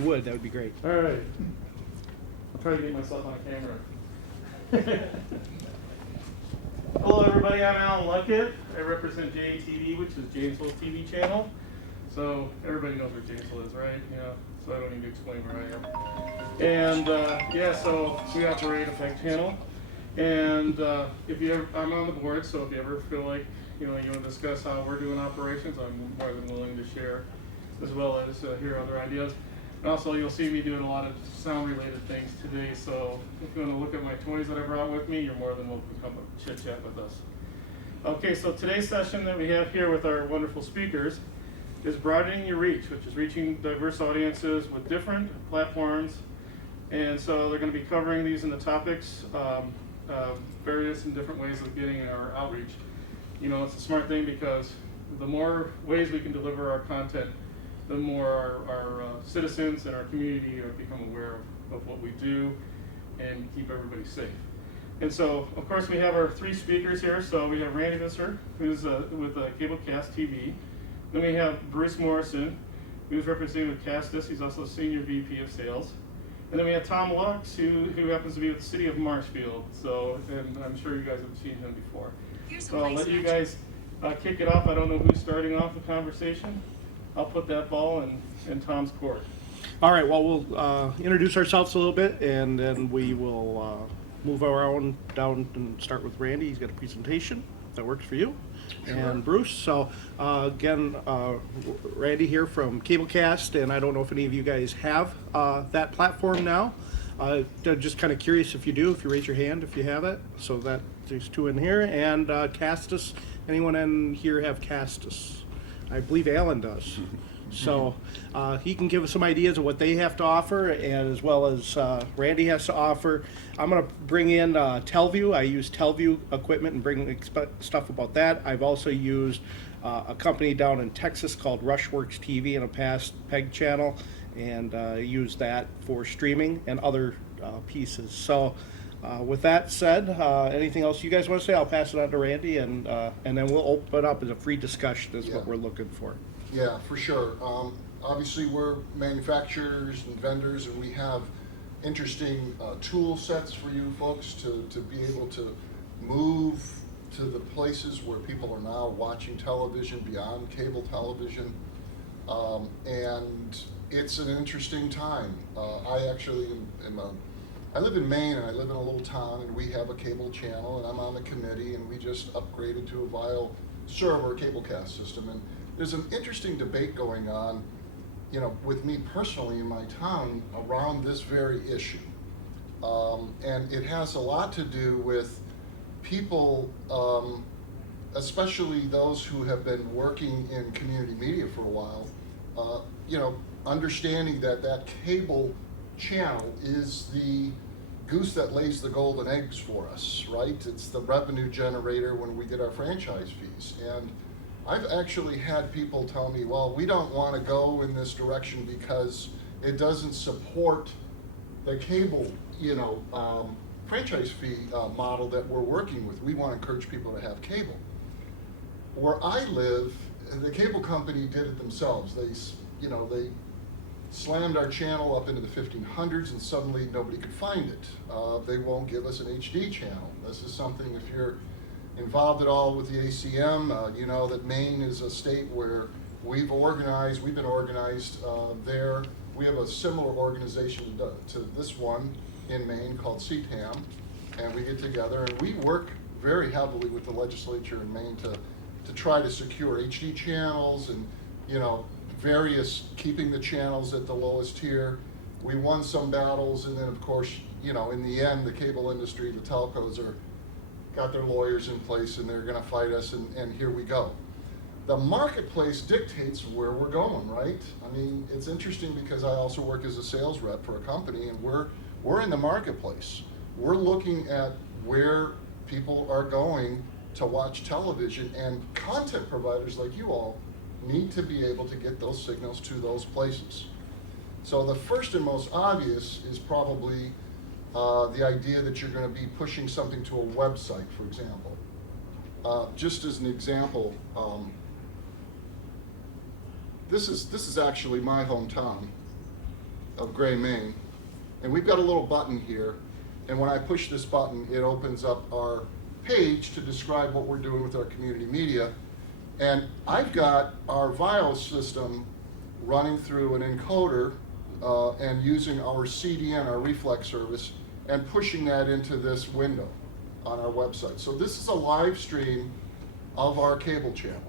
you would, that would be great. All right. I'll try to get myself on camera. Hello, everybody. I'm Alan Luckett. I represent JTV, which is Janesville TV channel. So everybody knows where Janesville is, right? Yeah. So I don't need to explain where I am. And yeah, so we operate Effect Channel. And if you ever, I'm on the board, so if you ever feel like you want to discuss how we're doing operations, I'm more than willing to share, as well as hear other ideas. And also, you'll see me doing a lot of sound-related things today. So if you want to look at my toys that I brought with me, you're more than welcome to come chit-chat with us. Okay, so today's session that we have here with our wonderful speakers is Broadening Your Reach, which is reaching diverse audiences with different platforms. And so they're going to be covering these in the topics, various and different ways of getting our outreach. You know, it's a smart thing because the more ways we can deliver our content, the more our citizens and our community become aware of what we do and keep everybody safe. And so, of course, we have our three speakers here. So we have Randy Visser, who's with Cablecast TV. Then we have Bruce Morrison, who's representing with Castus. He's also Senior VP of Sales. And then we have Tom Loucks, who happens to be with the city of Marshfield. So, and I'm sure you guys have seen him before. So I'll let you guys kick it off. I don't know who's starting off the conversation. I'll put that ball in Tom's court. All right, well, we'll introduce ourselves a little bit, and then we will move our own down and start with Randy. He's got a presentation that works for you. Sure. And Bruce. So again, Randy here from Cablecast, and I don't know if any of you guys have that platform now. Just kind of curious if you do, if you raise your hand if you have it. So that there's two in here. And Castus, anyone in here have Castus? I believe Alan does. So he can give us some ideas of what they have to offer, and as well as Randy has to offer. I'm going to bring in Telview. I use Telview equipment and bring stuff about that. I've also used a company down in Texas called Rushworks TV in a past PEG channel, and use that for streaming and other pieces. So with that said, anything else you guys want to say? I'll pass it on to Randy, and then we'll open it up as a free discussion is what we're looking for. Yeah, for sure. Obviously, we're manufacturers and vendors, and we have interesting tool sets for you folks to be able to move to the places where people are now watching television beyond cable television. And it's an interesting time. I actually I live in Maine, and I live in a little town, and we have a cable channel, and I'm on the committee, and we just upgraded to a Vile server Cablecast system. And there's an interesting debate going on, you know, with me personally in my town around this very issue. And it has a lot to do with people, especially those who have been working in community media for a while, you know, understanding that cable channel is the goose that lays the golden eggs for us, right? It's the revenue generator when we get our franchise fees. And I've actually had people tell me, well, we don't want to go in this direction because it doesn't support the cable, you know, franchise fee model that we're working with. We want to encourage people to have cable. Where I live, the cable company did it themselves. They slammed our channel up into the 1500s, and suddenly nobody could find it. They won't give us an HD channel. This is something, if you're involved at all with the ACM, you know that Maine is a state where we've been organized there. We have a similar organization to this one in Maine called CTAM, and we get together and we work very heavily with the legislature in Maine to try to secure HD channels and, you know, keeping the channels at the lowest tier. We won some battles, and then of course, you know, in the end, the cable industry, the telcos got their lawyers in place, and they're gonna fight us, and here we go. The marketplace dictates where we're going, right? I mean, it's interesting because I also work as a sales rep for a company, and we're in the marketplace. We're looking at where people are going to watch television, and content providers like you all need to be able to get those signals to those places. So the first and most obvious is probably the idea that you're going to be pushing something to a website, for example. Just as an example, this is actually my hometown. of Gray, Maine. And we've got a little button here, and when I push this button, it opens up our page to describe what we're doing with our community media. And I've got our Vial system running through an encoder and using our CDN, our reflex service, and pushing that into this window on our website. So this is a live stream of our cable channel.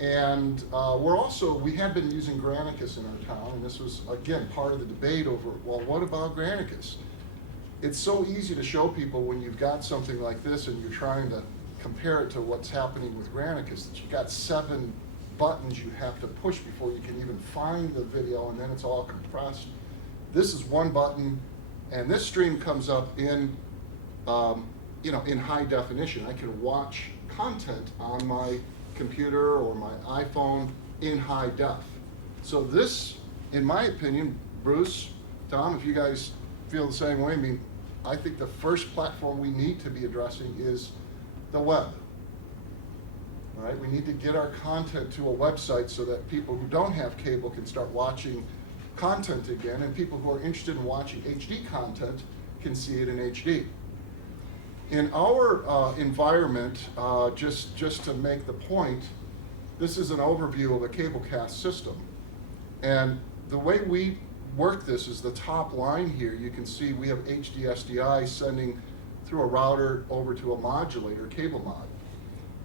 And we have been using Granicus in our town, and this was, again, part of the debate over, well, what about Granicus? It's so easy to show people when you've got something like this and you're trying to compare it to what's happening with Granicus, that you've got 7 buttons you have to push before you can even find the video, and then it's all compressed. This is one button, and this stream comes up in, in high definition. I can watch content on my computer or my iPhone in high def. So this, in my opinion, Bruce, Tom, if you guys feel the same way, I think the first platform we need to be addressing is the web. All right, we need to get our content to a website so that people who don't have cable can start watching content again, and people who are interested in watching HD content can see it in HD. In our environment, just to make the point, this is an overview of a Cablecast system. And the way we work this is the top line here. You can see we have HD SDI sending through a router over to a modulator, cable mod.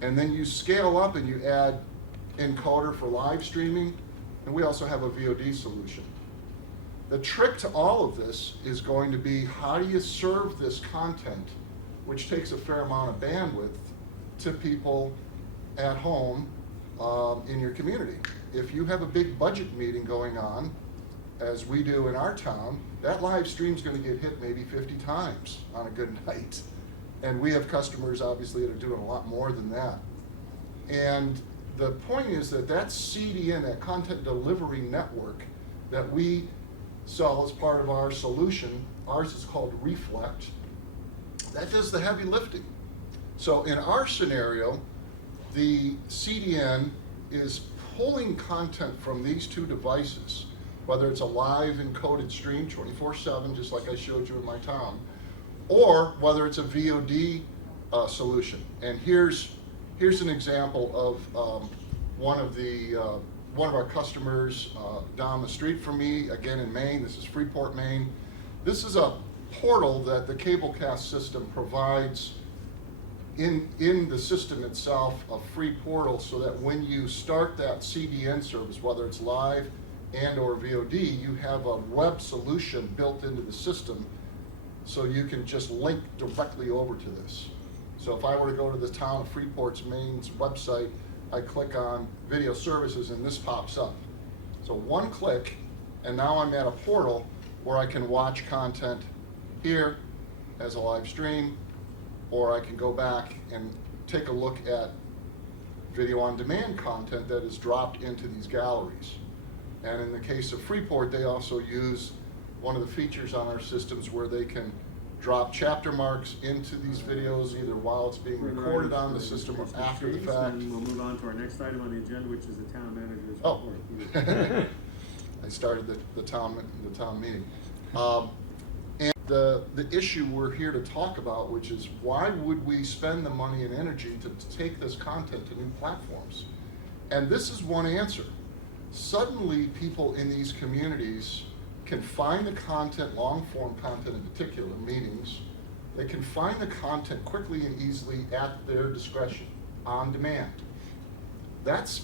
And then you scale up and you add encoder for live streaming, and we also have a VOD solution. The trick to all of this is going to be, how do you serve this content, which takes a fair amount of bandwidth, to people at home in your community. If you have a big budget meeting going on, as we do in our town, that live stream's going to get hit maybe 50 times on a good night. And we have customers, obviously, that are doing a lot more than that. And the point is that CDN, that content delivery network that we sell as part of our solution, ours is called Reflect, that does the heavy lifting. So in our scenario, the CDN is pulling content from these 2 devices, whether it's a live encoded stream 24/7, just like I showed you in my town, or whether it's a VOD solution. And here's an example of one of our customers down the street from me, again in Maine. This is Freeport, Maine. This is a portal that the Cablecast system provides in the system itself, a free portal, so that when you start that CDN service, whether it's live and or VOD, you have a web solution built into the system, so you can just link directly over to this. So if I were to go to the town of Freeport's Maine's website, I click on video services and this pops up. So one click, and now I'm at a portal where I can watch content here as a live stream, or I can go back and take a look at video on demand content that is dropped into these galleries. And in the case of Freeport, they also use one of the features on our systems where they can drop chapter marks into these videos, either while it's being recorded on the system or after the fact. And we'll move on to our next item on the agenda, which is the town manager's Oh, report. I started the town meeting. And the issue we're here to talk about, which is, why would we spend the money and energy to take this content to new platforms? And this is one answer. Suddenly, people in these communities can find the content, long-form content in particular, meetings. They can find the content quickly and easily at their discretion, on demand. That's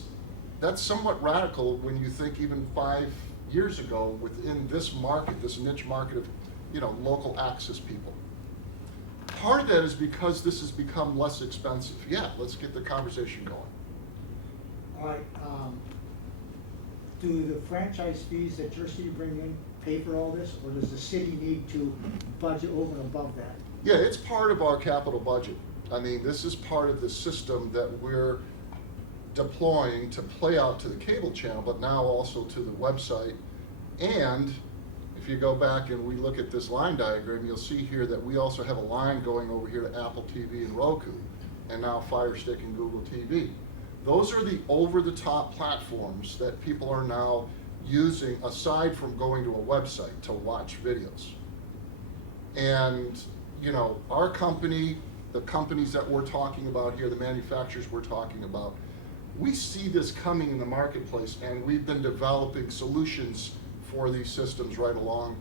somewhat radical when you think even 5 years ago, within this market, this niche market of local access people. Part of that is because this has become less expensive. Yeah, let's get the conversation going. All right, do the franchise fees that your city bring in pay for all this, or does the city need to budget over and above that? Yeah, it's part of our capital budget. I mean, this is part of the system that we're deploying to play out to the cable channel, but now also to the website. And if you go back and we look at this line diagram, you'll see here that we also have a line going over here to Apple TV and Roku, and now Fire Stick and Google TV. Those are the over-the-top platforms that people are now using, aside from going to a website to watch videos. And, you know, our company, the companies that we're talking about here, the manufacturers we're talking about, we see this coming in the marketplace, and we've been developing solutions for these systems right along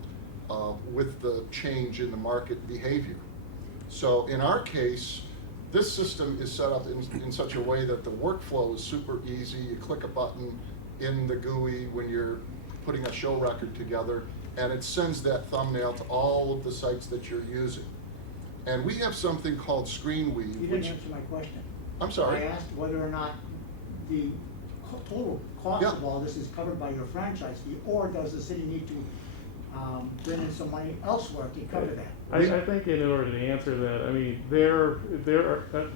with the change in the market behavior. So in our case, this system is set up in such a way that the workflow is super easy. You click a button in the GUI when you're putting a show record together, and it sends that thumbnail to all of the sites that you're using. And we have something called Screen Weave. You didn't answer my question. I'm sorry. I asked whether or not the total cost Yeah. of all this is covered by your franchise fee, or does the city need to bring in some money elsewhere to cover that? I think in order to answer that, I mean, there are,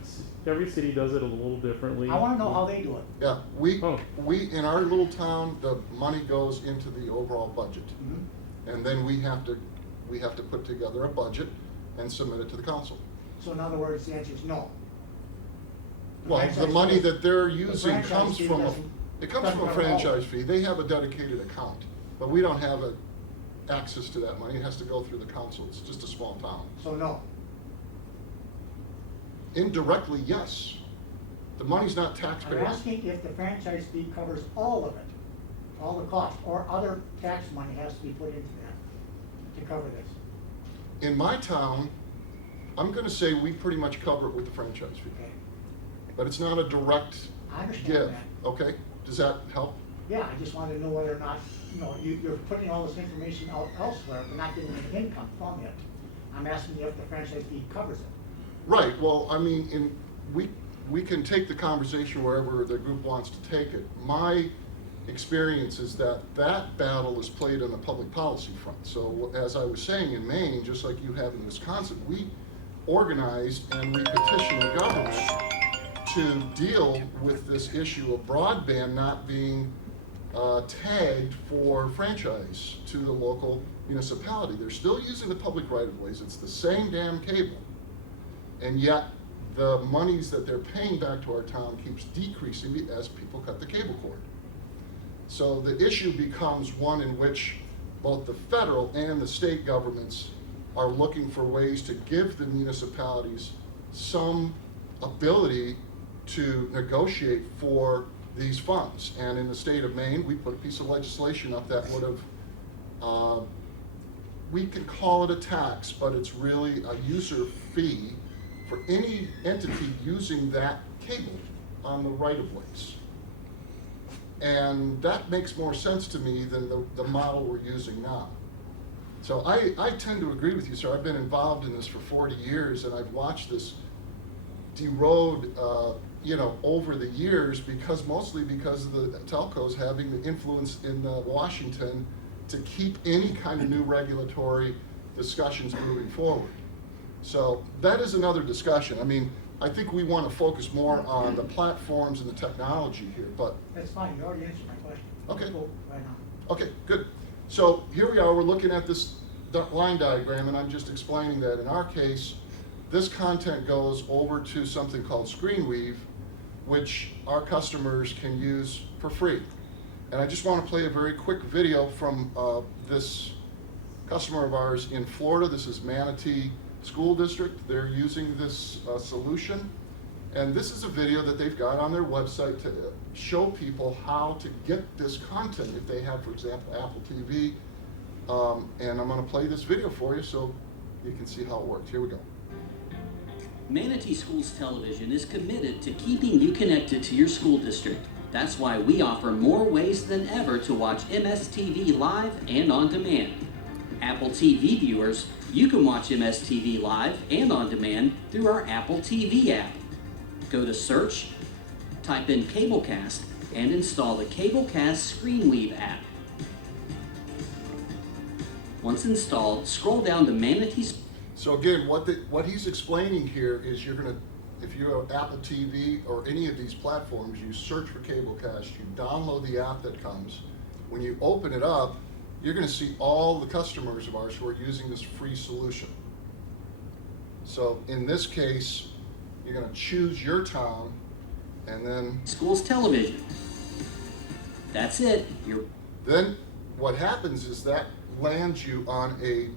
every city does it a little differently. I wanna know how they do it. Yeah, Oh. we in our little town, the money goes into the overall budget. Mhm. And then we have to put together a budget and submit it to the council. So in other words, the answer is no. Well, the franchise money fee- that they're the using franchise comes fee from, doesn't- it comes doesn't from a cover all of it. franchise fee. They have a dedicated account, but we don't have access to that money. It has to go through the council. It's just a small town. So no. Indirectly, yes. The money's not I'm taxpayers. asking if the franchise fee covers all of it, all the costs, or other tax money has to be put into that to cover this. In my town, I'm gonna say we pretty much cover it with the franchise fee. Okay. But it's not a direct I understand give, that. okay? Does that help? Yeah, I just wanted to know whether or not, you know, you're putting all this information out elsewhere, but not getting any income from it. I'm asking you if the franchise fee covers it. Right, well, I mean, we can take the conversation wherever the group wants to take it. My experience is that battle is played on the public policy front. So as I was saying, in Maine, just like you have in Wisconsin, we organized and we petitioned the government to deal with this issue of broadband not being tagged for franchise to the local municipality. They're still using the public right-of-ways. It's the same damn cable. And yet, the monies that they're paying back to our town keeps decreasing as people cut the cable cord. So the issue becomes one in which both the federal and the state governments are looking for ways to give the municipalities some ability to negotiate for these funds. And in the state of Maine, we put a piece of legislation up that would have, we could call it a tax, but it's really a user fee for any entity using that cable on the right-of-ways. And that makes more sense to me than the model we're using now. So I tend to agree with you, sir. I've been involved in this for 40 years, and I've watched this erode, over the years, mostly because of the telcos having the influence in Washington to keep any kind of new regulatory discussions moving forward. So that is another discussion. I mean, I think we want to focus more on the platforms and the technology here, but That's fine, you already answered my question. Okay. Go right now. okay, good. So here we are, we're looking at this line diagram, and I'm just explaining that in our case, this content goes over to something called ScreenWeave, which our customers can use for free. And I just want to play a very quick video from this customer of ours in Florida. This is Manatee School District. They're using this solution. And this is a video that they've got on their website to show people how to get this content if they have, for example, Apple TV. And I'm going to play this video for you so you can see how it works. Here we go. Manatee Schools Television is committed to keeping you connected to your school district. That's why we offer more ways than ever to watch MSTV live and on demand. Apple TV viewers, you can watch MSTV live and on demand through our Apple TV app. Go to search, type in Cablecast, and install the Cablecast ScreenWeave app. Once installed, scroll down to Manatee's. So again, what he's explaining here is you're gonna, if you have Apple TV or any of these platforms, you search for Cablecast, you download the app that comes. When you open it up, you're gonna see all the customers of ours who are using this free solution. So in this case, you're gonna choose your town and then Schools Television. That's it. Then what happens is that lands you on a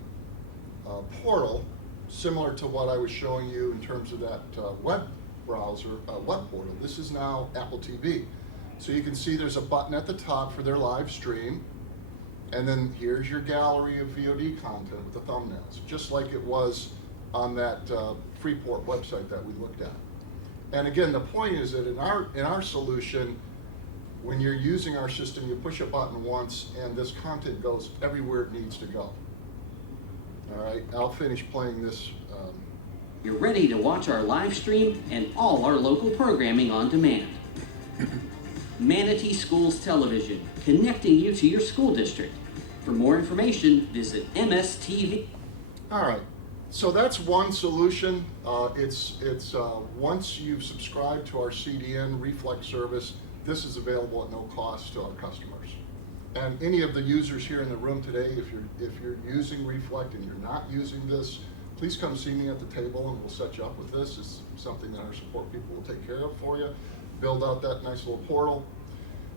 portal similar to what I was showing you in terms of that web browser, web portal. This is now Apple TV. So you can see there's a button at the top for their live stream, and then here's your gallery of VOD content with the thumbnails, just like it was on that Freeport website that we looked at. And again, the point is that in our solution, when you're using our system, you push a button once and this content goes everywhere it needs to go. All right, I'll finish playing this. You're ready to watch our live stream and all our local programming on demand. Manatee Schools Television, connecting you to your school district. For more information, visit MSTV. All right, so that's one solution. It's once you've subscribed to our CDN Reflex service, this is available at no cost to our customers. And any of the users here in the room today, if you're using Reflect and you're not using this, please come see me at the table and we'll set you up with this. It's something that our support people will take care of for you. Build out that nice little portal.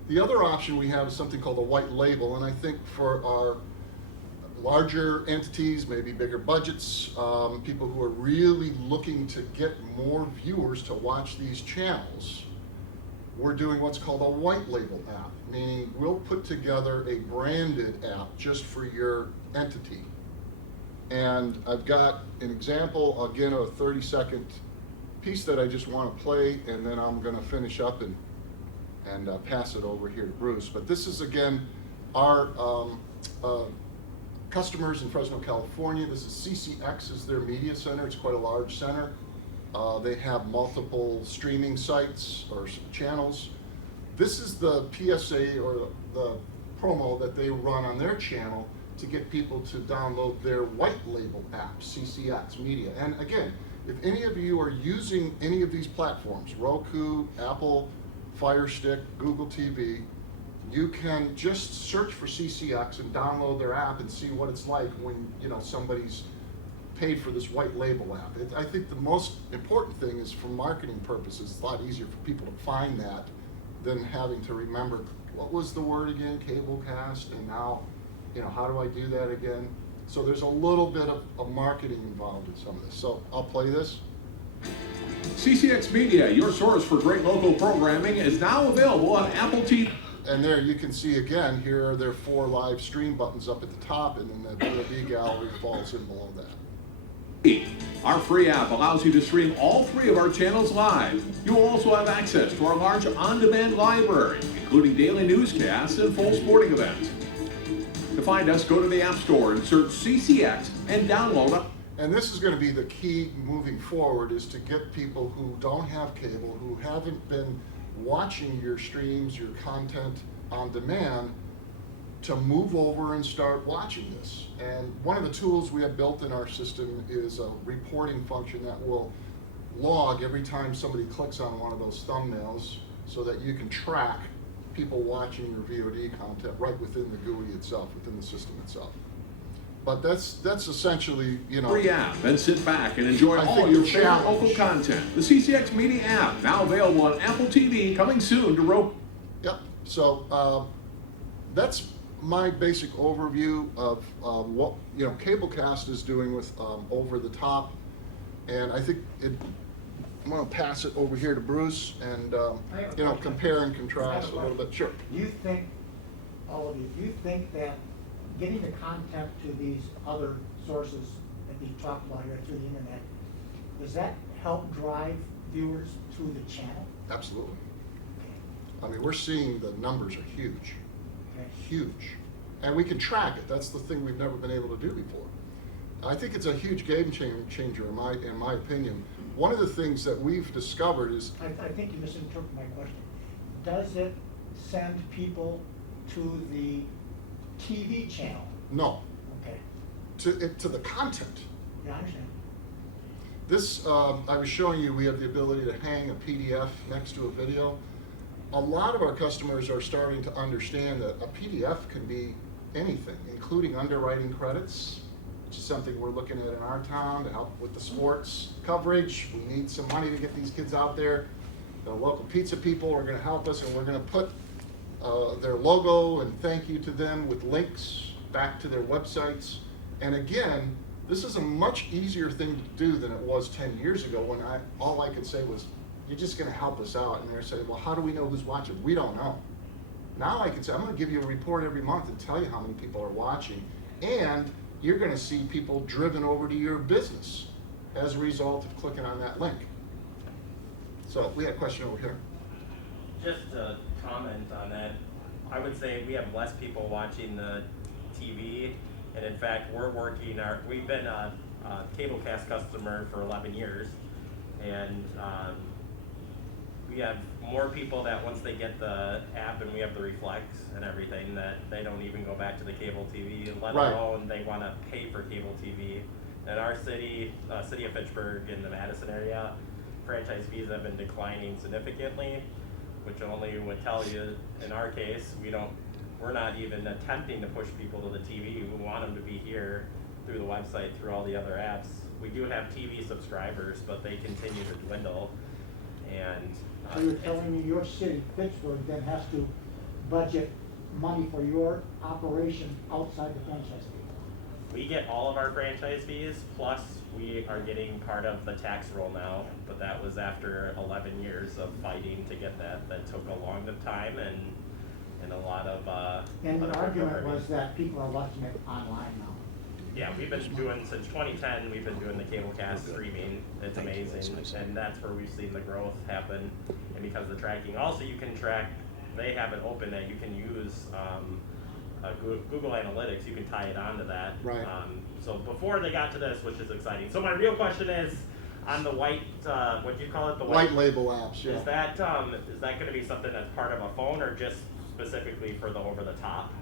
The other option we have is something called a white label, and I think for our larger entities, maybe bigger budgets, people who are really looking to get more viewers to watch these channels, we're doing what's called a white label app, meaning we'll put together a branded app just for your entity. And I've got an example, again, of a 30-second piece that I just want to play, and then I'm going to finish up and pass it over here to Bruce. But this is, again, our customers in Fresno, California. This is CCX is their media center. It's quite a large center. They have multiple streaming sites or channels. This is the PSA or the promo that they run on their channel to get people to download their white label app, CCX Media. And again, if any of you are using any of these platforms, Roku, Apple, Fire Stick, Google TV, you can just search for CCX and download their app and see what it's like when somebody's paid for this white label app. I think the most important thing is for marketing purposes, it's a lot easier for people to find that than having to remember, what was the word again, Cablecast, and now, how do I do that again? So there's a little bit of marketing involved in some of this. So I'll play this. CCX Media, your source for great local programming, is now available on Apple TV. And there you can see again, here are their 4 live stream buttons up at the top, and then the VOD gallery falls in below that. Our free app allows you to stream all 3 of our channels live. You will also have access to our large on-demand library, including daily newscasts and full sporting events. To find us, go to the App Store and search CCX and download it. And this is going to be the key moving forward, is to get people who don't have cable, who haven't been watching your streams, your content on demand, to move over and start watching this. And one of the tools we have built in our system is a reporting function that will log every time somebody clicks on one of those thumbnails, so that you can track people watching your VOD content right within the GUI itself, within the system itself. But that's essentially, Free app, then sit back and enjoy I all think your the favorite challenge- local content. The CCX Media app, now available on Apple TV, coming soon to Roku. Yep, so that's my basic overview of what Cablecast is doing with over the top, and I think I'm going to pass it over here to Bruce and I have a question. compare and contrast a little bit. Sure. You think, all of you, do you think that getting the content to these other sources that you talked about here through the internet, does that help drive viewers to the channel? Absolutely. I mean, we're seeing the numbers are huge, Okay. huge, and we can track it. That's the thing we've never been able to do before. I think it's a huge game changer in my opinion. One of the things that we've discovered is, I think you misinterpreted my question. Does it send people to the TV channel? no, Okay, to the content. yeah, I understand. This, I was showing you, we have the ability to hang a PDF next to a video. A lot of our customers are starting to understand that a PDF can be anything, including underwriting credits, which is something we're looking at in our town to help with the sports coverage. We need some money to get these kids out there. The local pizza people are going to help us, and we're going to put their logo and thank you to them with links back to their websites. And again, this is a much easier thing to do than it was 10 years ago when all I could say was, you're just gonna help us out. And they're saying, well, how do we know who's watching? We don't know. Now I can say, I'm gonna give you a report every month and tell you how many people are watching. And you're gonna see people driven over to your business as a result of clicking on that link. So we had a question over here. Just to comment on that, I would say we have less people watching the TV, and in fact, we've been a Cablecast customer for 11 years, and we have more people that once they get the app and we have the Reflex and everything, that they don't even go back to the cable TV, let Right. alone they want to pay for cable TV. In our city, city of Fitchburg in the Madison area, franchise fees have been declining significantly, which only would tell you, in our case, we're not even attempting to push people to the TV. We want them to be here through the website, through all the other apps. We do have TV subscribers, but they continue to dwindle. And So you're telling me your city, Pittsburgh, then has to budget money for your operation outside the franchise fee? we get all of our franchise fees, plus we are getting part of the tax roll now, but that was after 11 years of fighting to get that. That took a long time and a lot of And the other argument recovery. was that people are watching it online now. Yeah, we've been doing, since 2010, we've been doing the Cablecast streaming. It's amazing, and that's where we've seen the growth happen. And because of the tracking, also you can track, they have it open that you can use Google Analytics, you can tie it onto that. Right. So before they got to this, which is exciting. So my real question is, on the white, what do you call it? The White label apps, yeah. Is that going to be something that's part of a phone or just specifically for the over-the-top?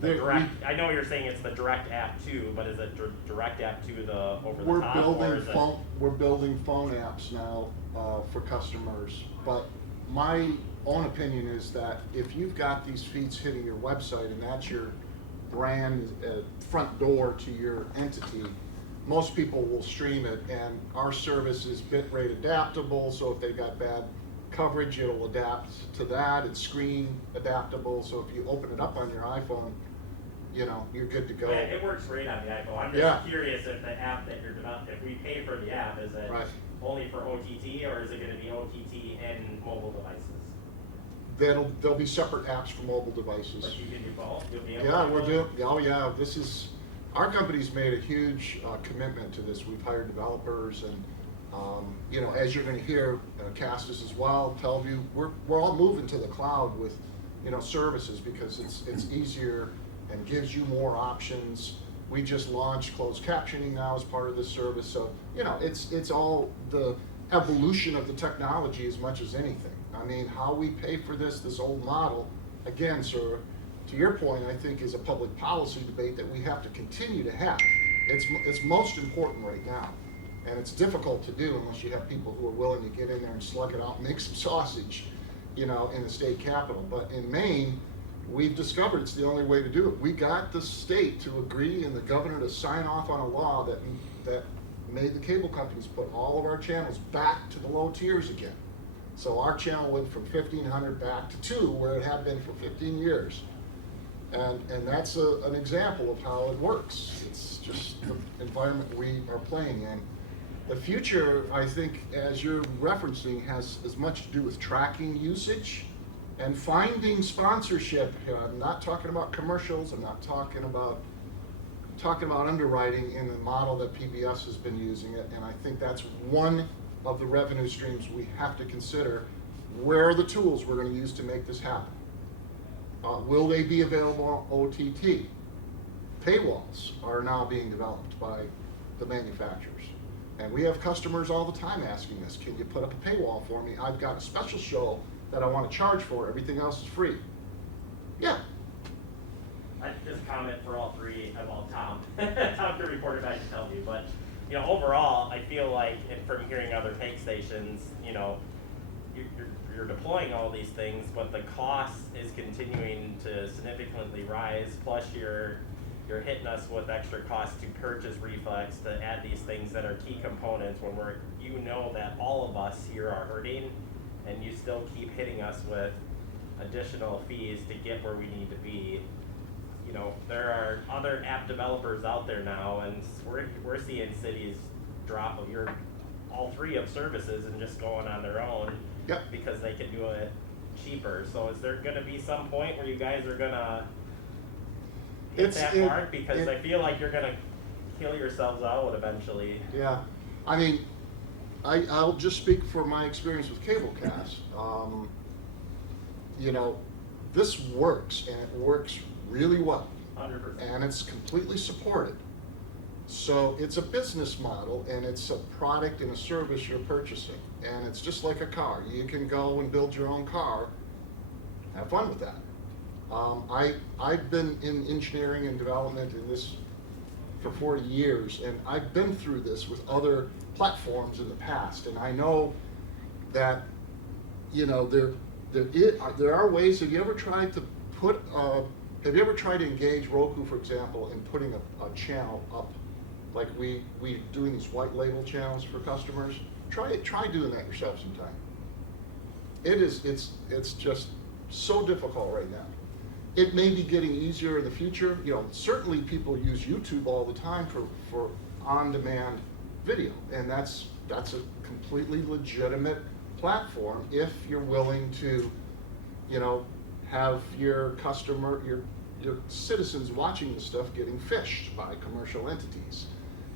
The direct, I know you're saying it's the direct app too, but is it direct app to the We're over-the-top? building phone apps now for customers, but my own opinion is that if you've got these feeds hitting your website and that's your brand front door to your entity, most people will stream it, and our service is bitrate adaptable, so if they got bad coverage, it'll adapt to that. It's screen adaptable, so if you open it up on your iPhone, you know, you're good to go. Yeah, it works great on the iPhone. I'm just curious if the app that you're developing, if we pay for the app, is it Right. only for OTT or is it going to be OTT and mobile devices? There'll be separate apps for mobile devices. But you can do both? You'll be able Yeah, to we're do both? doing, oh yeah, this is, our company's made a huge commitment to this. We've hired developers and, you know, as you're gonna hear, Castus as well, Teleview, we're all moving to the cloud with, you know, services because it's easier and gives you more options. We just launched closed captioning now as part of this service. So, you know, it's all the evolution of the technology as much as anything. I mean, how we pay for this old model, again, sir, to your point, I think is a public policy debate that we have to continue to have. It's most important right now. And it's difficult to do unless you have people who are willing to get in there and slug it out and make some sausage, you know, in the state capitol. But in Maine, we've discovered it's the only way to do it. We got the state to agree and the governor to sign off on a law that made the cable companies put all of our channels back to the low tiers again. So our channel went from 1,500 back to 2, where it had been for 15 years. And that's an example of how it works. It's just the environment we are playing in. The future, I think, as you're referencing, has as much to do with tracking usage and finding sponsorship. I'm not talking about commercials. I'm not talking about underwriting in the model that PBS has been using it. And I think that's one of the revenue streams we have to consider. Where are the tools we're going to use to make this happen? Will they be available on OTT? Paywalls are now being developed by the manufacturers. And we have customers all the time asking us, can you put up a paywall for me? I've got a special show that I want to charge for, everything else is free. Yeah. I just comment for all three, well, Tom. Tom can report it back to tell you, but you know, overall, I feel like from hearing other take stations, you know, you're deploying all these things, but the cost is continuing to significantly rise. Plus, you're hitting us with extra costs to purchase Reflex, to add these things that are key components when you know that all of us here are hurting, and you still keep hitting us with additional fees to get where we need to be. You know, there are other app developers out there now, and we're seeing cities drop all three of services and just going on their own. Yep. Because they can do it cheaper. So is there gonna be some point where you guys are gonna hit that mark? Because I feel like you're gonna kill yourselves out eventually. Yeah, I mean, I'll just speak for my experience with Cablecast. You know, this works, and it works really well. 100%. And it's completely supported. So it's a business model, and it's a product and a service you're purchasing. And it's just like a car. You can go and build your own car, have fun with that. I've been in engineering and development in this for 40 years, and I've been through this with other platforms in the past, and I know that, you know, there are ways. Have you ever tried to engage Roku, for example, in putting a channel up, like we doing these white label channels for customers? Try doing that yourself sometime. It's just so difficult right now. It may be getting easier in the future. You know, certainly people use YouTube all the time for on-demand video, and that's a completely legitimate platform if you're willing to, you know, have your citizens watching the stuff getting fished by commercial entities.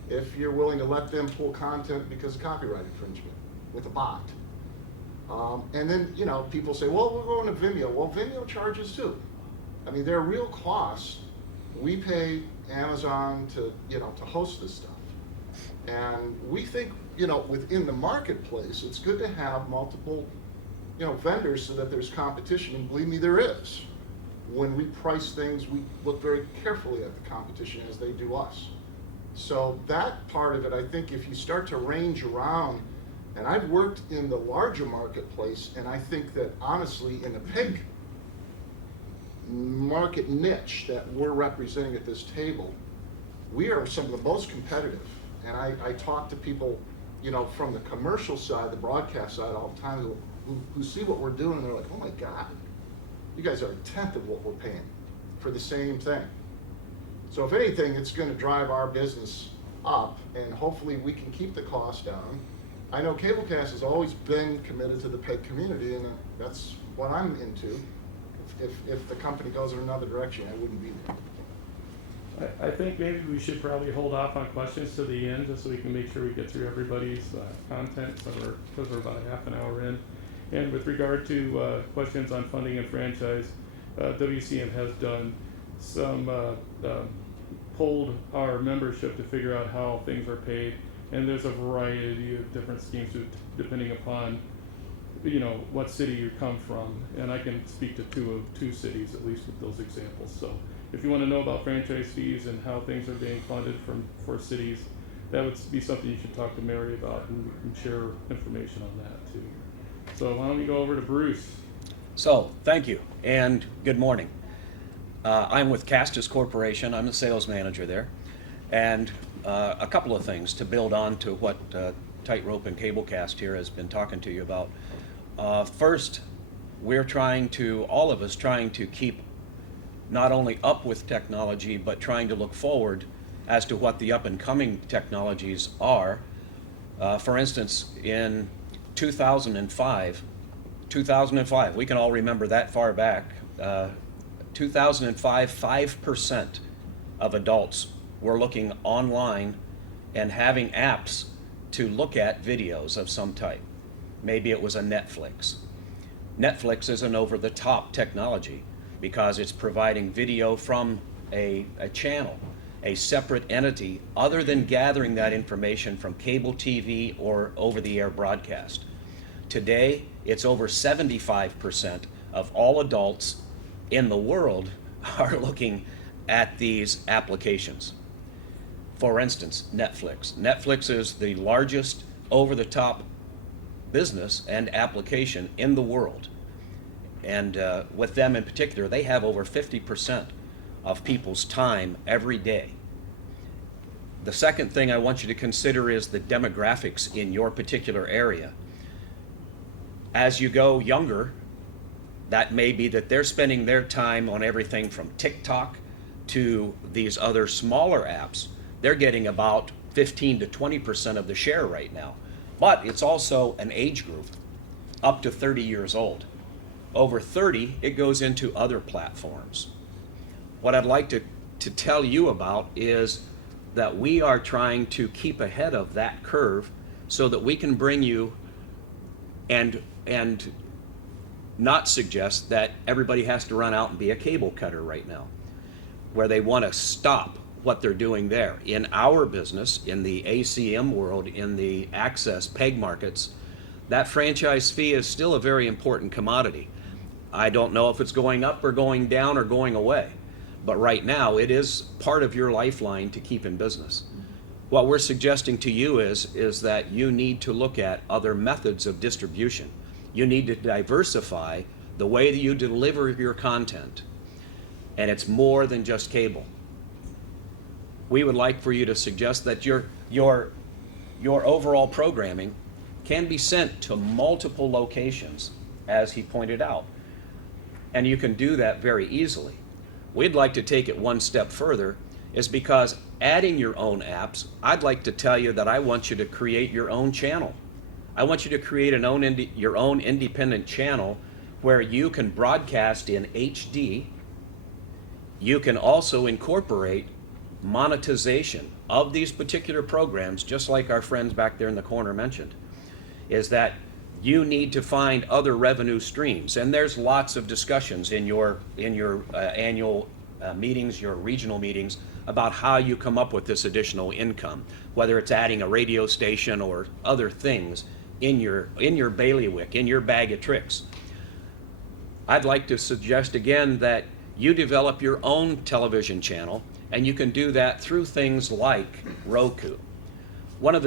If you're willing to let them pull content because of copyright infringement with a bot. And then, you know, people say, well, we're going to Vimeo. Well, Vimeo charges too. I mean, there are real costs. We pay Amazon to host this stuff. And we think, you know, within the marketplace, it's good to have multiple, you know, vendors so that there's competition, and believe me, there is. When we price things, we look very carefully at the competition as they do us. So that part of it, I think if you start to range around, and I've worked in the larger marketplace, and I think that honestly in the pig market niche that we're representing at this table, we are some of the most competitive. And I talk to people, you know, from the commercial side, the broadcast side all the time, who see what we're doing, and they're like, oh my God, you guys are a tenth of what we're paying for the same thing. So if anything, it's going to drive our business up, and hopefully we can keep the cost down. I know Cablecast has always been committed to the pet community, and that's what I'm into. If the company goes in another direction, I wouldn't be there. I think maybe we should probably hold off on questions to the end, just so we can make sure we get through everybody's content, because we're about a half an hour in. And with regard to questions on funding and franchise, WCM has done some polled our membership to figure out how things are paid, and there's a variety of different schemes depending upon, you know, what city you come from, and I can speak to two cities at least with those examples. So if you want to know about franchise fees and how things are being funded for cities, that would be something you should talk to Mary about, and we can share information on that too. So why don't we go over to Bruce? So, thank you, and good morning. I'm with Castus Corporation. I'm the sales manager there. And a couple of things to build on to what Tightrope and Cablecast here has been talking to you about. First, all of us trying to keep not only up with technology, but trying to look forward as to what the up and coming technologies are. For instance, in 2005, we can all remember that far back, 2005, 5% of adults were looking online and having apps to look at videos of some type. Maybe it was a Netflix. Netflix is an over-the-top technology because it's providing video from a channel, a separate entity, other than gathering that information from cable TV or over-the-air broadcast. Today, it's over 75% of all adults in the world are looking at these applications. For instance, Netflix. Netflix is the largest over-the-top business and application in the world. And with them in particular, they have over 50% of people's time every day. The second thing I want you to consider is the demographics in your particular area. As you go younger, That may be that they're spending their time on everything from TikTok to these other smaller apps. They're getting about 15 to 20% of the share right now. But it's also an age group up to 30 years old. Over 30, it goes into other platforms. What I'd like to tell you about is that we are trying to keep ahead of that curve so that we can bring you and not suggest that everybody has to run out and be a cable cutter right now, where they want to stop what they're doing there. In our business, in the ACM world, in the access PEG markets, that franchise fee is still a very important commodity. I don't know if it's going up or going down or going away, but right now it is part of your lifeline to keep in business. What we're suggesting to you is that you need to look at other methods of distribution. You need to diversify the way that you deliver your content, and it's more than just cable. We would like for you to suggest that your overall programming can be sent to multiple locations, as he pointed out, and you can do that very easily. We'd like to take it one step further, is because adding your own apps, I'd like to tell you that I want you to create your own channel. I want you to create your own independent channel where you can broadcast in HD. You can also incorporate monetization of these particular programs, just like our friends back there in the corner mentioned, is that you need to find other revenue streams. And there's lots of discussions in your annual meetings, your regional meetings, about how you come up with this additional income, whether it's adding a radio station or other things in your bailiwick, in your bag of tricks. I'd like to suggest again that you develop your own television channel, and you can do that through things like Roku. One of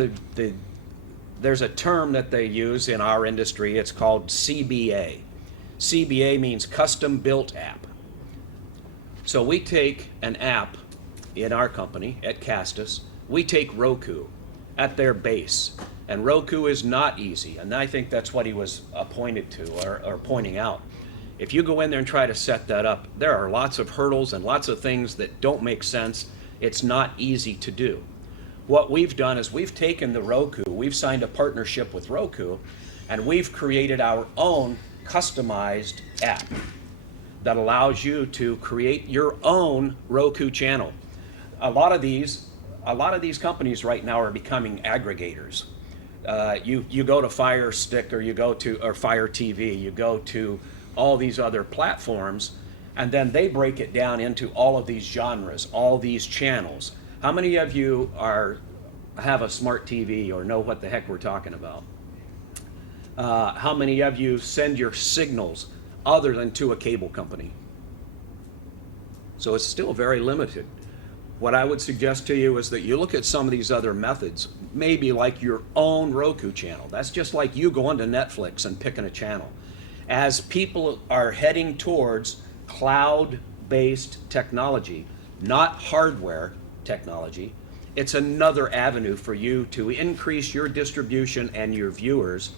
there's a term that they use in our industry, it's called CBA. CBA means custom built app. So we take an app in our company at Castus, we take Roku at their base. And Roku is not easy, and I think that's what he was pointed to or pointing out. If you go in there and try to set that up, there are lots of hurdles and lots of things that don't make sense. It's not easy to do. What we've done is we've taken the Roku, we've signed a partnership with Roku, and we've created our own customized app that allows you to create your own Roku channel. A lot of these companies right now are becoming aggregators. You go to Fire Stick or Fire TV, you go to all these other platforms, and then they break it down into all of these genres, all these channels. How many of you have a smart TV or know what the heck we're talking about? How many of you send your signals other than to a cable company? So it's still very limited. What I would suggest to you is that you look at some of these other methods, maybe like your own Roku channel. That's just like you going to Netflix and picking a channel. As people are heading towards cloud-based technology, not hardware technology, it's another avenue for you to increase your distribution and your viewers.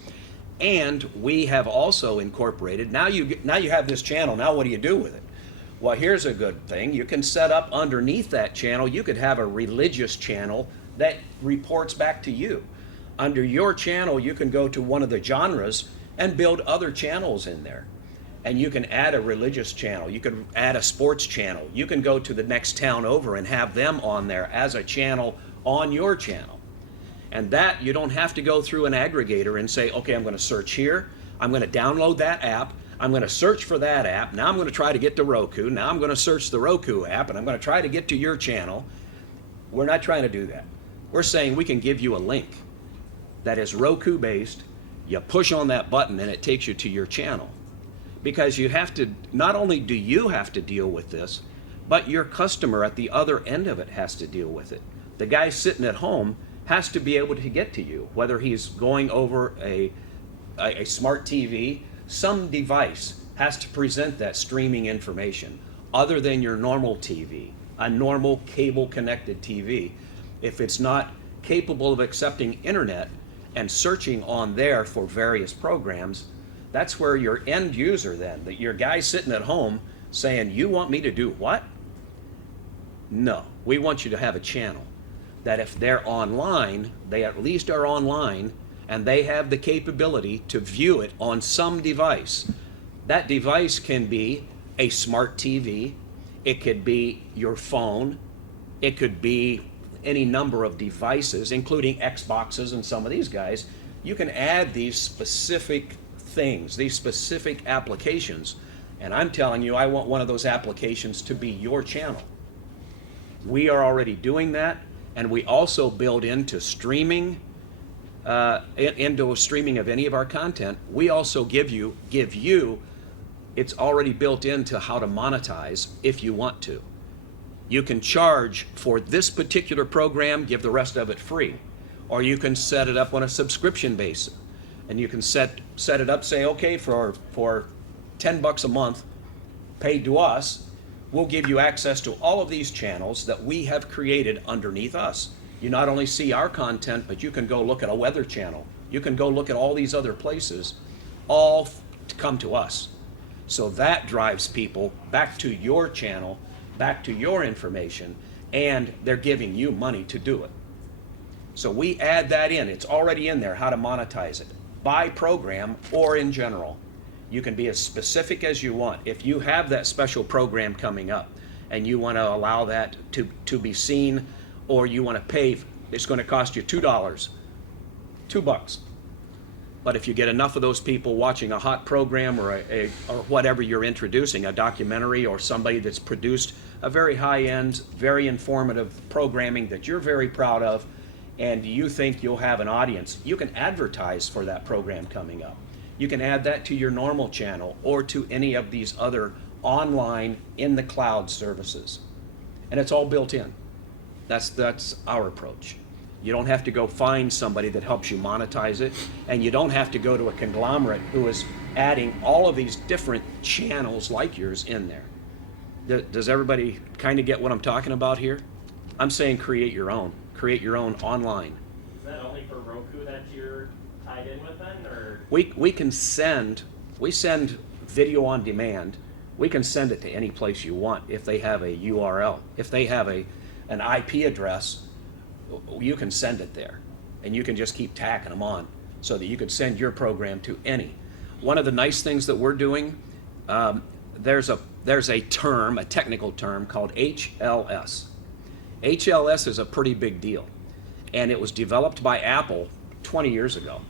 And we have also incorporated, now you have this channel, now what do you do with it? Well, here's a good thing. You can set up underneath that channel, you could have a religious channel that reports back to you. Under your channel, you can go to one of the genres and build other channels in there. And you can add a religious channel, you can add a sports channel, you can go to the next town over and have them on there as a channel on your channel. And that, you don't have to go through an aggregator and say, okay, I'm going to search here, I'm going to download that app, I'm going to search for that app, now I'm going to try to get to Roku, now I'm going to search the Roku app, and I'm going to try to get to your channel. We're not trying to do that. We're saying we can give you a link that is Roku based, you push on that button and it takes you to your channel. Because you have to, not only do you have to deal with this, but your customer at the other end of it has to deal with it. The guy sitting at home has to be able to get to you, whether he's going over a smart TV, some device has to present that streaming information other than your normal TV, a normal cable connected TV. If it's not capable of accepting internet and searching on there for various programs, That's where your end user then, that your guy sitting at home saying, you want me to do what? No, we want you to have a channel that if they're online, they at least are online and they have the capability to view it on some device. That device can be a smart TV, it could be your phone, it could be any number of devices, including Xboxes and some of these guys. You can add these specific things, these specific applications, and I'm telling you, I want one of those applications to be your channel. We are already doing that, and we also build into streaming, into streaming of any of our content. We also give you, it's already built into how to monetize if you want to. You can charge for this particular program, give the rest of it free. Or you can set it up on a subscription basis. And you can set it up, say, okay, for $10 a month paid to us, we'll give you access to all of these channels that we have created underneath us. You not only see our content, but you can go look at a weather channel. You can go look at all these other places, all to come to us. So that drives people back to your channel, back to your information, and they're giving you money to do it. So we add that in. It's already in there, how to monetize it, by program or in general. You can be as specific as you want. If you have that special program coming up and you want to allow that to be seen, or you want to pay, it's going to cost you $2. But if you get enough of those people watching a hot program or or whatever you're introducing, a documentary or somebody that's produced a very high-end, very informative programming that you're very proud of, and you think you'll have an audience, you can advertise for that program coming up. You can add that to your normal channel or to any of these other online in the cloud services. And it's all built in. That's our approach. You don't have to go find somebody that helps you monetize it, and you don't have to go to a conglomerate who is adding all of these different channels like yours in there. Does everybody kind of get what I'm talking about here? I'm saying create your own online. Is that only for Roku that you're tied in with then, or? We send video on demand. We can send it to any place you want if they have a URL. If they have an IP address, you can send it there, and you can just keep tacking them on so that you could send your program to any. One of the nice things that we're doing, there's a term, a technical term called HLS. HLS is a pretty big deal, and it was developed by Apple 20 years ago.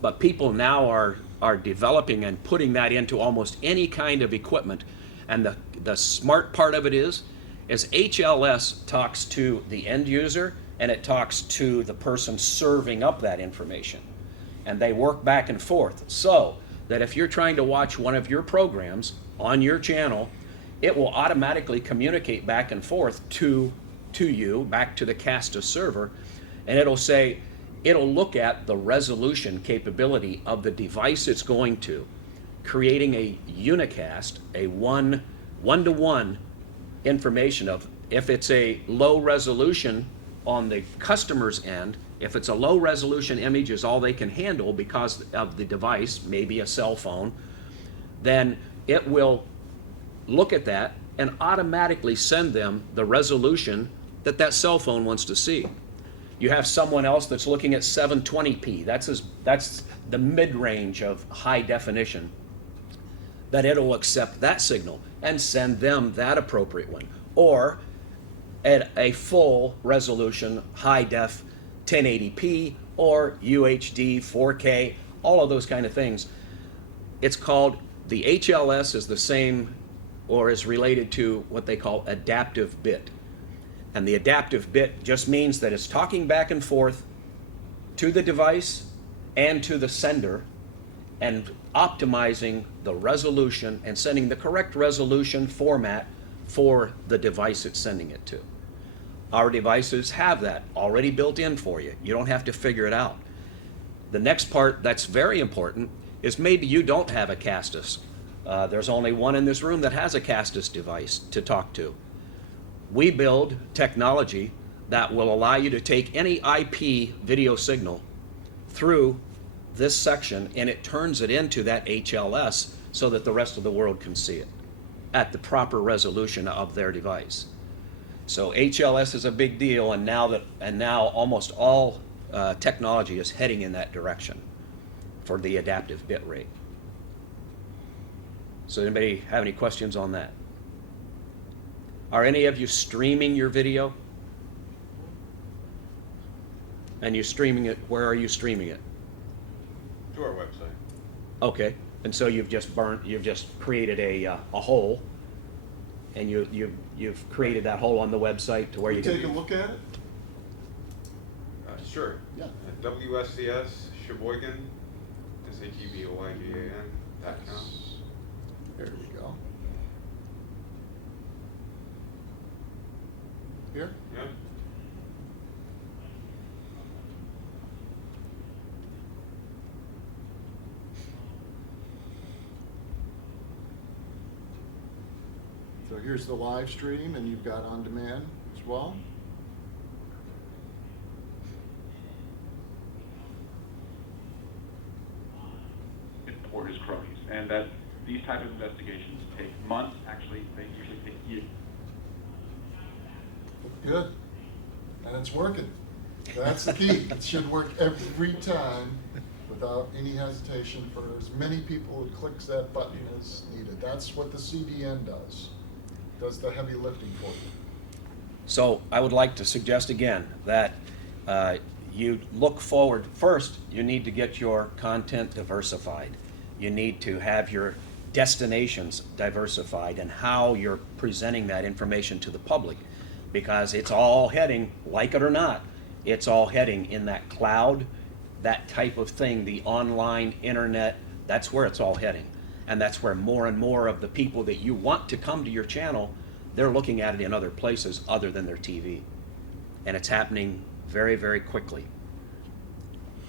But people now are developing and putting that into almost any kind of equipment. And the smart part of it is HLS talks to the end user and it talks to the person serving up that information. And they work back and forth so that if you're trying to watch one of your programs on your channel, it will automatically communicate back and forth to you, back to the Castus server, and it'll look at the resolution capability of the device it's going to, creating a unicast, a one-to-one information of if it's a low resolution on the customer's end, if it's a low resolution image is all they can handle because of the device, maybe a cell phone, then it will look at that and automatically send them the resolution that cell phone wants to see. You have someone else that's looking at 720p. That's the mid-range of high definition. That it'll accept that signal and send them that appropriate one. Or at a full resolution, high def 1080p or UHD 4K, all of those kind of things. It's called, the HLS is the same or is related to what they call adaptive bit. And the adaptive bit just means that it's talking back and forth to the device and to the sender and optimizing the resolution and sending the correct resolution format for the device it's sending it to. Our devices have that already built in for you. You don't have to figure it out. The next part that's very important is maybe you don't have a Castus. There's only one in this room that has a Castus device to talk to. We build technology that will allow you to take any IP video signal through this section and it turns it into that HLS so that the rest of the world can see it at the proper resolution of their device. So HLS is a big deal, and now almost all technology is heading in that direction for the adaptive bit rate. So anybody have any questions on that? Are any of you streaming your video? And you're streaming it, where are you streaming it? To our website. Okay, and so you've just created a hole, and you've created that hole on the website to where you can Take a look at it? Sure. Yeah. WSCS Sheboygan, SHEBOYGAN.com. There we go. Here? Yeah. So here's the live stream, and you've got on demand as well. Or his cronies, and that these type of investigations take months. Actually, they usually take years. Good. And it's working. That's the key. It should work every time without any hesitation for as many people who clicks that button as needed. That's what the CDN does the heavy lifting for you. So I would like to suggest again that you look forward. First, you need to get your content diversified. You need to have your destinations diversified and how you're presenting that information to the public, because it's all heading, like it or not, it's all heading in that cloud, that type of thing, the online internet. That's where it's all heading. And that's where more and more of the people that you want to come to your channel, they're looking at it in other places other than their TV. And it's happening very, very quickly.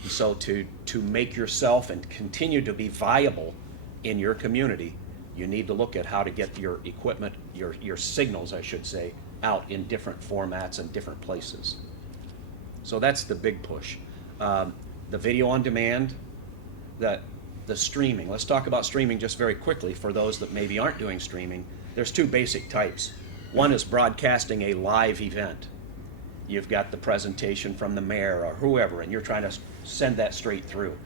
So to make yourself and continue to be viable in your community, you need to look at how to get your equipment, your signals, I should say, out in different formats and different places. So that's the big push. The video on demand, the streaming. Let's talk about streaming just very quickly for those that maybe aren't doing streaming. There's two basic types. One is broadcasting a live event. You've got the presentation from the mayor or whoever, and you're trying to send that straight through.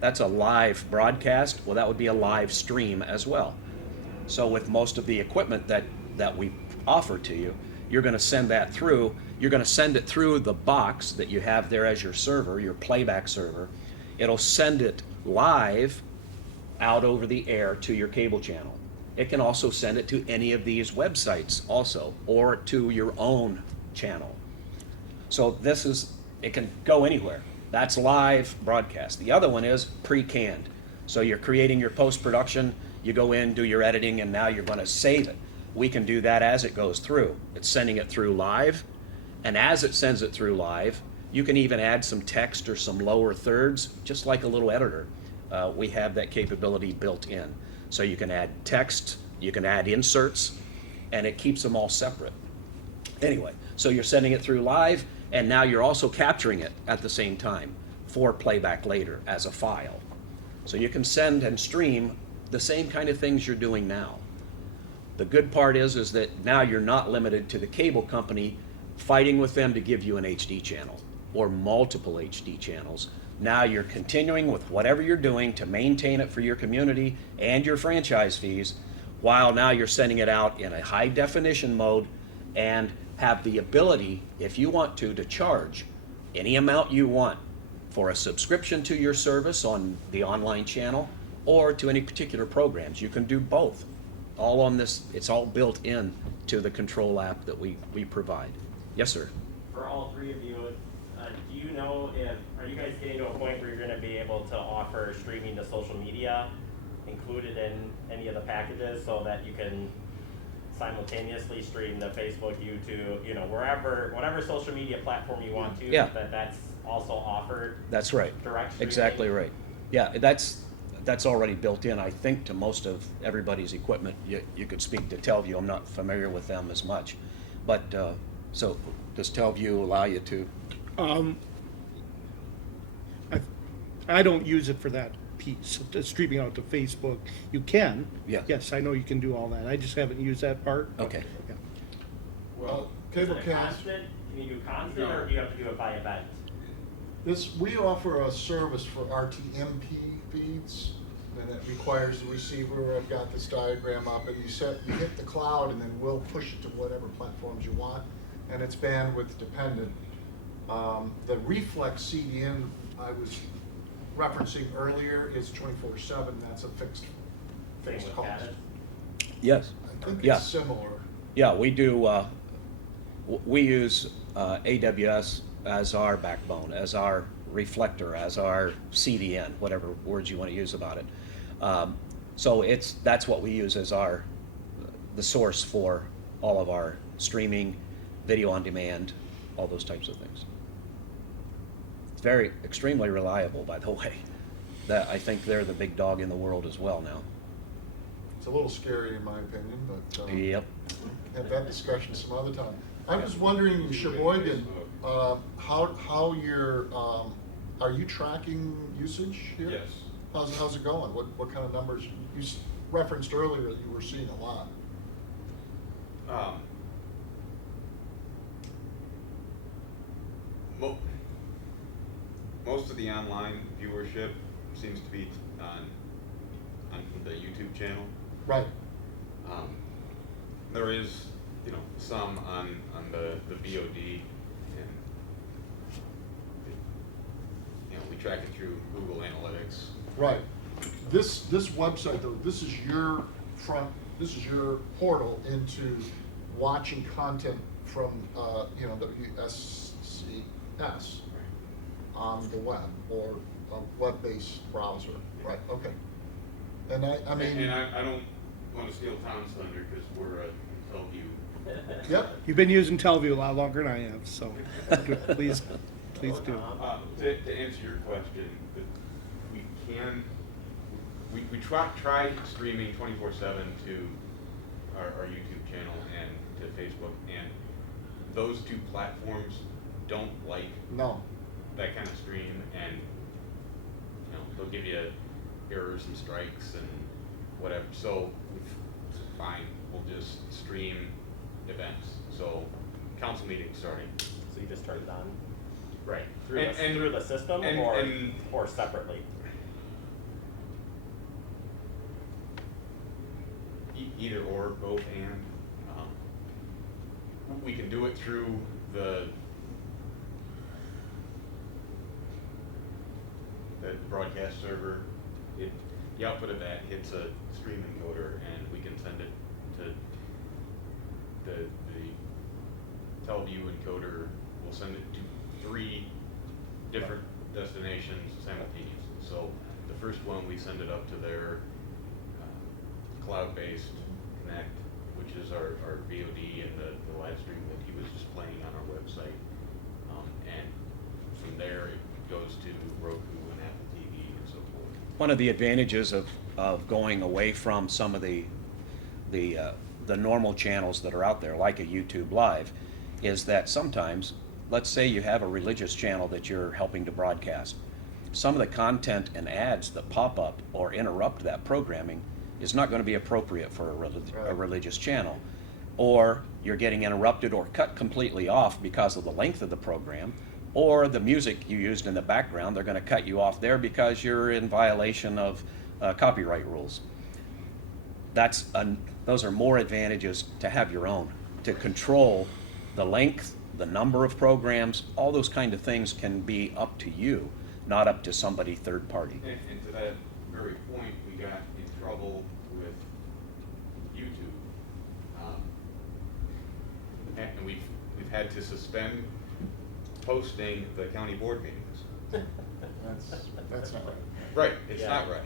That's a live broadcast. Well, that would be a live stream as well. So with most of the equipment that we offer to you, you're going to send that through. You're going to send it through the box that you have there as your server, your playback server. It'll send it live out over the air to your cable channel. It can also send it to any of these websites also, or to your own channel. So it can go anywhere. That's live broadcast. The other one is pre-canned. So you're creating your post-production, you go in, do your editing, and now you're going to save it. We can do that as it goes through. It's sending it through live, and as it sends it through live, you can even add some text or some lower thirds, just like a little editor. We have that capability built in. So you can add text, you can add inserts, and it keeps them all separate. Anyway, so you're sending it through live, and now you're also capturing it at the same time for playback later as a file. So you can send and stream the same kind of things you're doing now. The good part is that now you're not limited to the cable company fighting with them to give you an HD channel or multiple HD channels. Now you're continuing with whatever you're doing to maintain it for your community and your franchise fees, while now you're sending it out in a high definition mode and have the ability, if you want to charge any amount you want for a subscription to your service on the online channel or to any particular programs. You can do both. All on this, it's all built in to the control app that we provide. Yes, sir. For all three of you, do you know are you guys getting to a point where you're going to be able to offer streaming to social media included in any of the packages, so that you can simultaneously stream to Facebook, YouTube, whatever social media platform you want to? Yeah. That's also offered. That's right. Direct streaming? Exactly right. Yeah, that's already built in, I think, to most of everybody's equipment. You could speak to Telview. I'm not familiar with them as much, but so does Telview allow you to? I don't use it for that piece, streaming out to Facebook. You can. Yeah. Yes, I know you can do all that. I just haven't used that part. Okay. Yeah. Well, Is it Cablecast, constant? Can you do constant, or do you have to do it by event? we offer a service for RTMP feeds, and it requires the receiver. I've got this diagram up, and you hit the cloud, and then we'll push it to whatever platforms you want, and it's bandwidth dependent. The Reflex CDN I was referencing earlier is 24/7. That's a fixed Same with cost. Castus? Yes. I think Yeah. it's similar. Yeah, we do, we use AWS as our backbone, as our reflector, as our CDN, whatever words you want to use about it. So that's what we use as the source for all of our streaming, video on demand, all those types of things. It's extremely reliable, by the way. I think they're the big dog in the world as well now. It's a little scary in my opinion, but Yep. have that discussion some other time. I was wondering in Sheboygan, how are you tracking usage here? Yes. How's it going? What kind of numbers? You referenced earlier that you were seeing a lot. Most of the online viewership seems to be on the YouTube channel. Right. There is, some on the VOD, and we track it through Google Analytics. Right. This website though, this is your portal into watching content from WSCS on the web or a web-based browser. Right. Okay. And I mean. And I don't want to steal Tom's thunder because we're a Teleview. Yep. You've been using Teleview a lot longer than I have, so please do. To answer your question, we tried streaming 24/7 to our YouTube channel and to Facebook, and those two platforms don't like that kind of stream, and they'll give you errors and strikes and whatever. So fine, we'll just stream events. So council meeting starting. So you just turn it on? Right. Through the system, or separately? Either or, both and. We can do it through the broadcast server. The output of that hits a stream encoder, and we can send it to the Teleview encoder. We'll send it to 3 different destinations simultaneously. So the first one, we send it up to their cloud-based Connect, which is our VOD and the live stream that he was just playing on our website. And from there, it goes to Roku and Apple TV and so forth. One of the advantages of going away from some of the normal channels that are out there, like a YouTube Live, is that sometimes, let's say you have a religious channel that you're helping to broadcast. Some of the content and ads that pop up or interrupt that programming is not going to be appropriate for a religious channel. Or you're getting interrupted or cut completely off because of the length of the program, or the music you used in the background, they're going to cut you off there because you're in violation of copyright rules. Those are more advantages to have your own, to control the length, the number of programs, all those kind of things can be up to you, not up to somebody third party. And to that very point, we got in trouble with YouTube. And we've had to suspend posting the county board meetings. That's not right. Right, it's not right.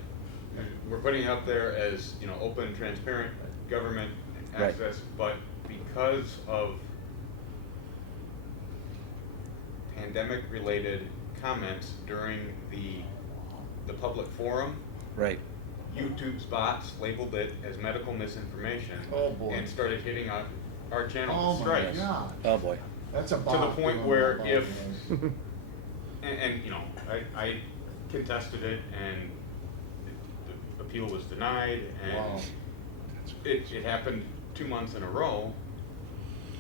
We're putting it up there as, open, transparent government access, but because of pandemic-related comments during the public forum, Right. YouTube's bots labeled it as medical misinformation. Oh, boy. And started hitting our channel Oh with my strikes. God. Oh boy. That's a To the bot point doing where that, if, yes. and I contested it, and the appeal was denied, and Wow. it happened 2 months in a row.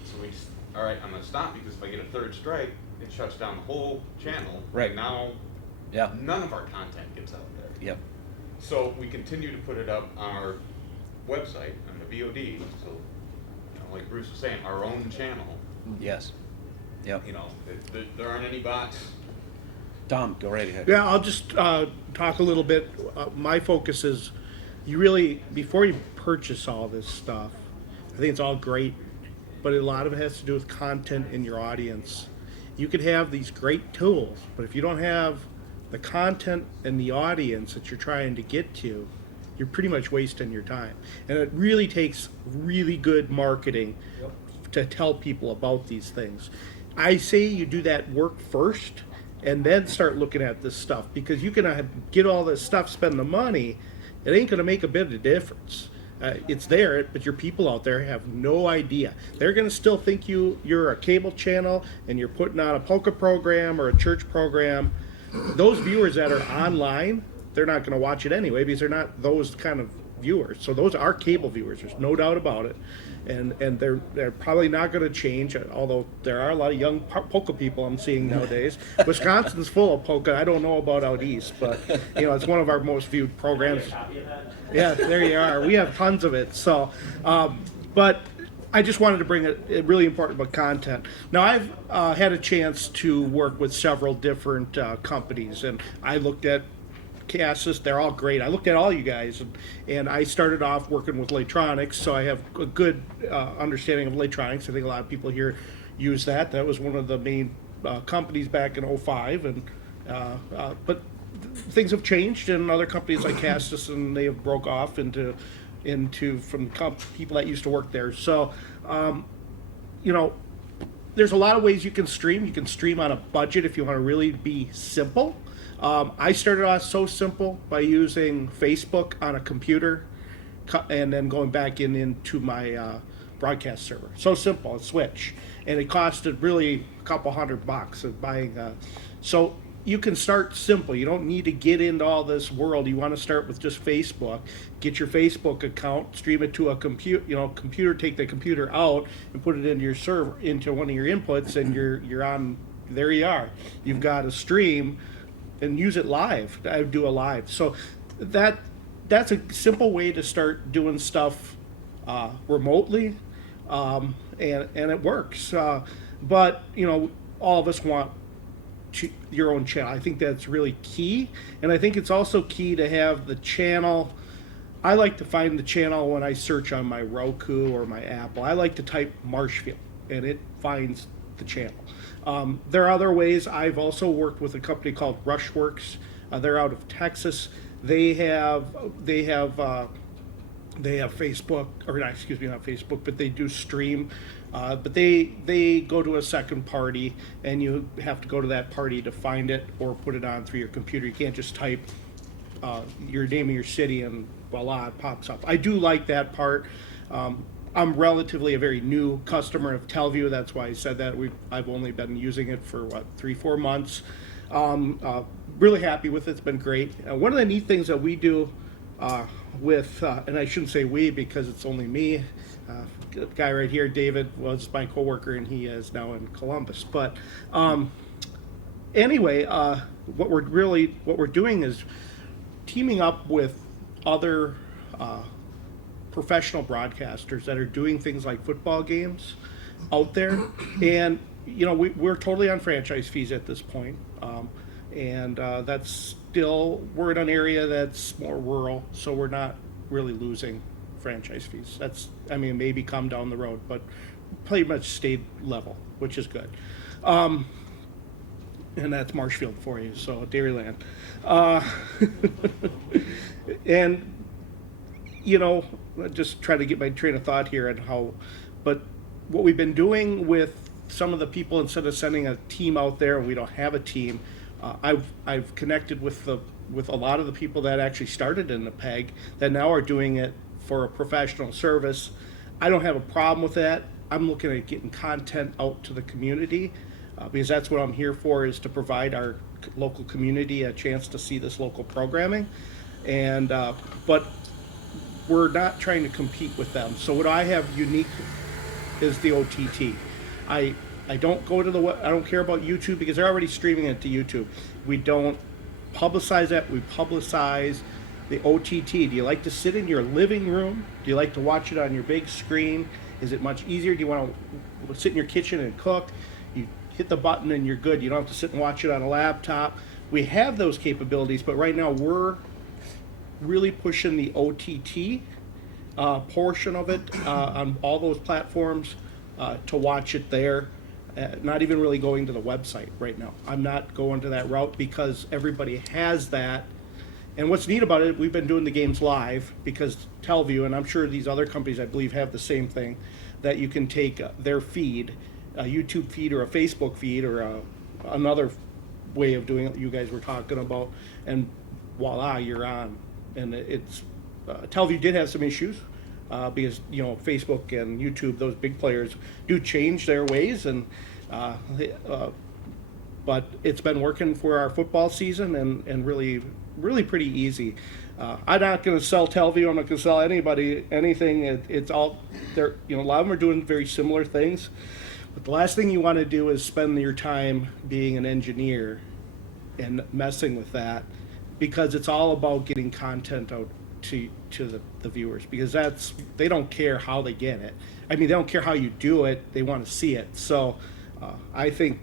So we just, all right, I'm gonna stop, because if I get a third strike, it shuts down the whole channel. Right. And now, Yeah. none of our content gets out there. Yep. So we continue to put it up on our website, on the VOD, so, like Bruce was saying, our own channel. Yes. Yep. There aren't any bots. Tom, go right ahead. Yeah, I'll just talk a little bit. My focus is, you really, before you purchase all this stuff, I think it's all great, but a lot of it has to do with content in your audience. You could have these great tools, but if you don't have the content and the audience that you're trying to get to, you're pretty much wasting your time. And it really takes really good marketing to tell people about these things. I say you do that work first and then start looking at this stuff, because you can get all this stuff, spend the money, it ain't going to make a bit of difference. It's there, but your people out there have no idea. They're going to still think you're a cable channel and you're putting on a polka program or a church program. Those viewers that are online, they're not going to watch it anyway, because they're not those kind of viewers. So those are cable viewers, there's no doubt about it. And they're probably not going to change, although there are a lot of young polka people I'm seeing nowadays. Wisconsin's full of polka. I don't know about out east, but it's one of our most viewed programs. Yeah, there you are. We have tons of it. So, but I just wanted to bring it really important about content. Now, I've had a chance to work with several different companies, and I looked at Castus. They're all great. I looked at all you guys, and I started off working with electronics, so I have a good understanding of electronics. I think a lot of people here use that. That was one of the main companies back in '05, and but things have changed, and other companies like Castus, and they have broke off into from people that used to work there. So, there's a lot of ways you can stream. You can stream on a budget if you want to really be simple. I started off so simple by using Facebook on a computer, and then going back into my broadcast server. So simple, a switch, and it costed really a couple $100 of buying. So you can start simple. You don't need to get into all this world. You want to start with just Facebook. Get your Facebook account, stream it to a computer. Take the computer out and put it into your server, into one of your inputs, and you're on. There you are. You've got a stream, and use it live. I do a live. So that's a simple way to start doing stuff remotely, and it works. But all of us want your own channel. I think that's really key, and I think it's also key to have the channel. I like to find the channel when I search on my Roku or my Apple. I like to type Marshfield, and it finds the channel. There are other ways. I've also worked with a company called Rushworks. They're out of Texas. They have Facebook, or not, excuse me, not Facebook, but they do stream. But they go to a second party, and you have to go to that party to find it or put it on through your computer. You can't just type your name of your city and voila, it pops up. I do like that part. I'm relatively a very new customer of Telview. That's why I said that. I've only been using it for 3-4 months. Really happy with it. It's been great. One of the neat things that we do with, and I shouldn't say we because it's only me. The guy right here, David, was my coworker, and he is now in Columbus. But anyway, what we're doing is teaming up with other professional broadcasters that are doing things like football games out there, and we're totally on franchise fees at this point, and that's still, we're in an area that's more rural, so we're not really losing franchise fees. That's, maybe come down the road, but pretty much stayed level, which is good. And that's Marshfield for you, so Dairyland. And just try to get my train of thought here and but what we've been doing with some of the people, instead of sending a team out there, and we don't have a team, I've connected with a lot of the people that actually started in the PEG that now are doing it for a professional service. I don't have a problem with that. I'm looking at getting content out to the community, because that's what I'm here for, is to provide our local community a chance to see this local programming. And but we're not trying to compete with them. So what I have unique is the OTT. I don't go to the I don't care about YouTube because they're already streaming it to YouTube. We don't publicize that. We publicize the OTT. Do you like to sit in your living room? Do you like to watch it on your big screen? Is it much easier? Do you want to sit in your kitchen and cook? You hit the button and you're good. You don't have to sit and watch it on a laptop. We have those capabilities, but right now we're really pushing the OTT portion of it on all those platforms to watch it there. Not even really going to the website right now. I'm not going to that route because everybody has that. And what's neat about it, we've been doing the games live because Telview, and I'm sure these other companies I believe have the same thing, that you can take their feed, a YouTube feed or a Facebook feed or another way of doing it you guys were talking about, and voila, you're on. And it's Telview did have some issues because Facebook and YouTube, those big players, do change their ways, and but it's been working for our football season and really pretty easy. I'm not going to sell Telview. I'm not going to sell anybody anything. It's all there. A lot of them are doing very similar things. But the last thing you want to do is spend your time being an engineer and messing with that, because it's all about getting content out to the viewers, because they don't care how they get it. I mean, they don't care how you do it. They want to see it. So I think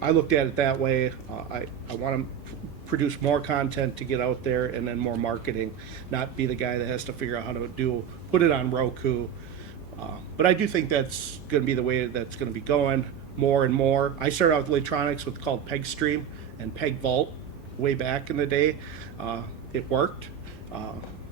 I looked at it that way. I want to produce more content to get out there, and then more marketing, not be the guy that has to figure out how to put it on Roku. But I do think that's going to be the way that's going to be going more and more. I started out with electronics with called Peg Stream and Peg Vault way back in the day. It worked.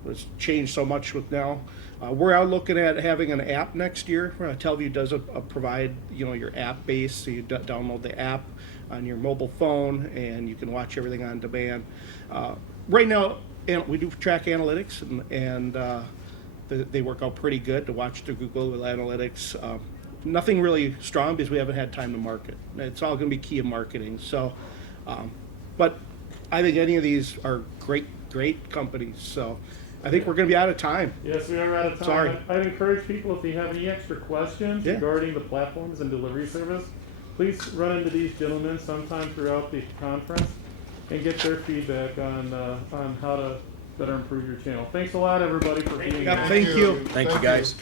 It's changed so much with now. We're out looking at having an app next year. Telview does provide your app base, so you download the app on your mobile phone and you can watch everything on demand. Right now, we do track analytics, and they work out pretty good to watch through Google Analytics. Nothing really strong because we haven't had time to market. It's all going to be key in marketing. So, but I think any of these are great companies. So I think we're going to be out of time. Yes, we are out of time. Sorry. I'd encourage people, if you have any extra questions regarding the platforms and delivery service, please run into these gentlemen sometime throughout the conference and get their feedback on how to better improve your channel. Thanks a lot, everybody, for being here. Thank you. Thank you, guys.